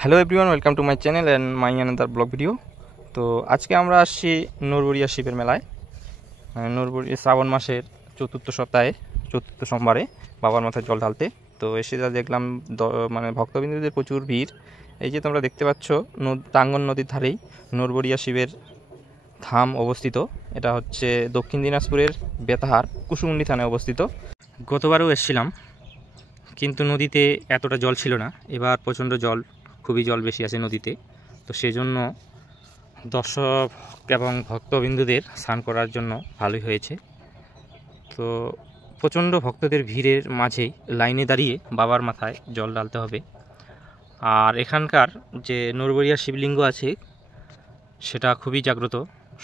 Hello everyone, welcome to my channel and my another blog video. তো আজকে আমরা আসছি নরবরিয়া শিবের মেলায়। নরবরিয়া শ্রাবণ মাসের চতুর্থ সপ্তাহে চতুর্থ সোমবারে বাবার মাথায় জল ঢালতে। তো এসে যা দেখলাম মানে ভক্তবৃন্দদের প্রচুর ভিড়। এই যে তোমরা দেখতে পাচ্ছ টাঙ্গন নদীর ধারেই নরবরিয়া শিবের ধাম অবস্থিত। এটা হচ্ছে দক্ষিণ দিনাজপুরের বেতাহার কুসুমুন্ডি থানায় অবস্থিত। গতবারও এসেছিলাম, কিন্তু নদীতে এতটা জল ছিল না। এবার প্রচণ্ড জল, খুবই জল বেশি আছে নদীতে। তো সেই জন্য দর্শক এবং ভক্তবিন্দুদের স্নান করার জন্য ভালোই হয়েছে। তো প্রচণ্ড ভক্তদের ভিড়ের মাঝেই লাইনে দাঁড়িয়ে বাবার মাথায় জল ঢালতে হবে। আর এখানকার যে নরবরিয়া শিবলিঙ্গ আছে সেটা খুবই জাগ্রত,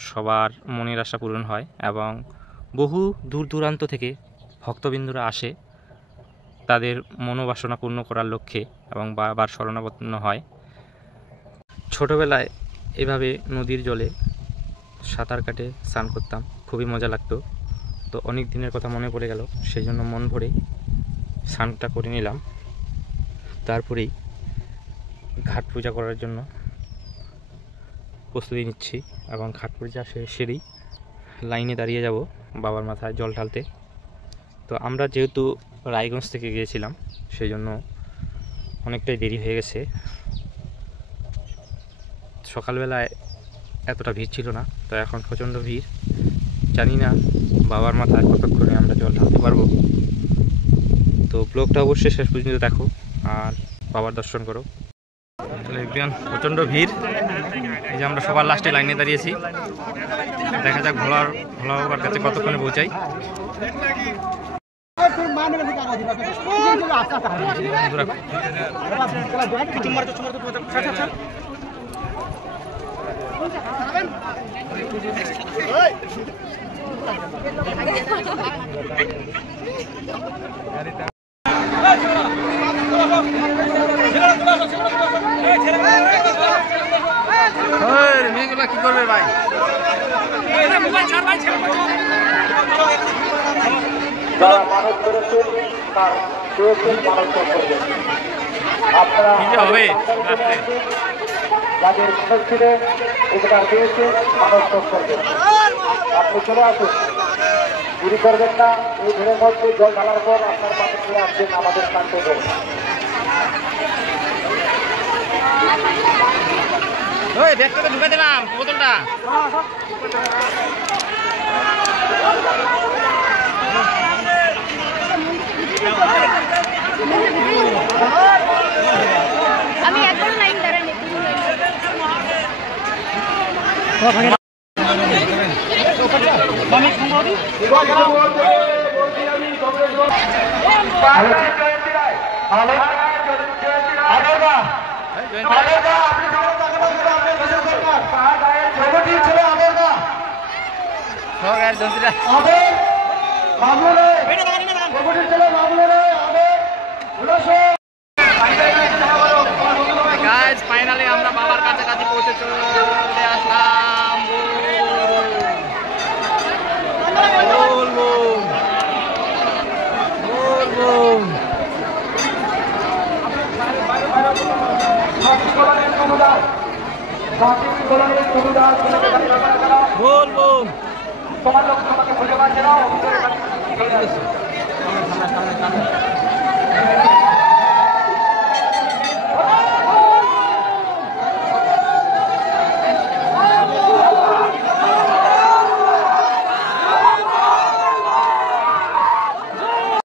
সবার মনের আশা পূরণ হয় এবং বহু দূর দূরান্ত থেকে ভক্তবিন্দুরা আসে তাদের মনোবাসনা পূর্ণ করার লক্ষ্যে এবং বারবার শরণাপন্ন হয়। ছোটোবেলায় এভাবে নদীর জলে সাঁতার কাটে স্নান করতাম, খুবই মজা লাগতো। তো অনেক দিনের কথা মনে পড়ে গেল, সেই জন্য মন ভরে স্নানটা করে নিলাম। তারপরেই ঘাট পূজা করার জন্য প্রস্তুতি নিচ্ছি এবং ঘাট পূজা সেরেই লাইনে দাঁড়িয়ে যাব বাবার মাথায় জল ঢালতে। তো আমরা যেহেতু রায়গঞ্জ থেকে গিয়েছিলাম সেই জন্য অনেকটাই দেরি হয়ে গেছে। সকালবেলায় এতটা ভিড় ছিল না, তো এখন প্রচণ্ড ভিড়। জানি না বাবার মাথায় কতক্ষণে আমরা জল ঢালতে পারবো। তো ব্লগটা অবশ্যই শেষ পর্যন্ত দেখো আর বাবার দর্শন করো। প্রচণ্ড ভিড়। এই যে আমরা সবার লাস্টে লাইনে দাঁড়িয়েছি, দেখা যাক ভোলা বাবার কাছে কতক্ষণে পৌঁছাই। মেয়েগুলা কি করবে ভাই? যারা মানব করেছেন তার মানব করবেন। আপনারা যাদের ছিল উপকার পেয়েছে মানব করবেন। আপনি চলে আসুন, চুরি করবেন না। এই ভিড়ের মধ্যে জল ঢালার পর আপনার পাশে চলে আসবেন আমাদের শান্ত করবেন। ব্যাগটাতে ঢুকে দিলাম বোতলটা। আমি একবার লাইন দাঁড়ানি ফাইনালি আমরা বাবার কাছাকাছি পৌঁছে চলে আসলাম। তোমার লোক তোমাকে খুঁজে পাচ্ছে না।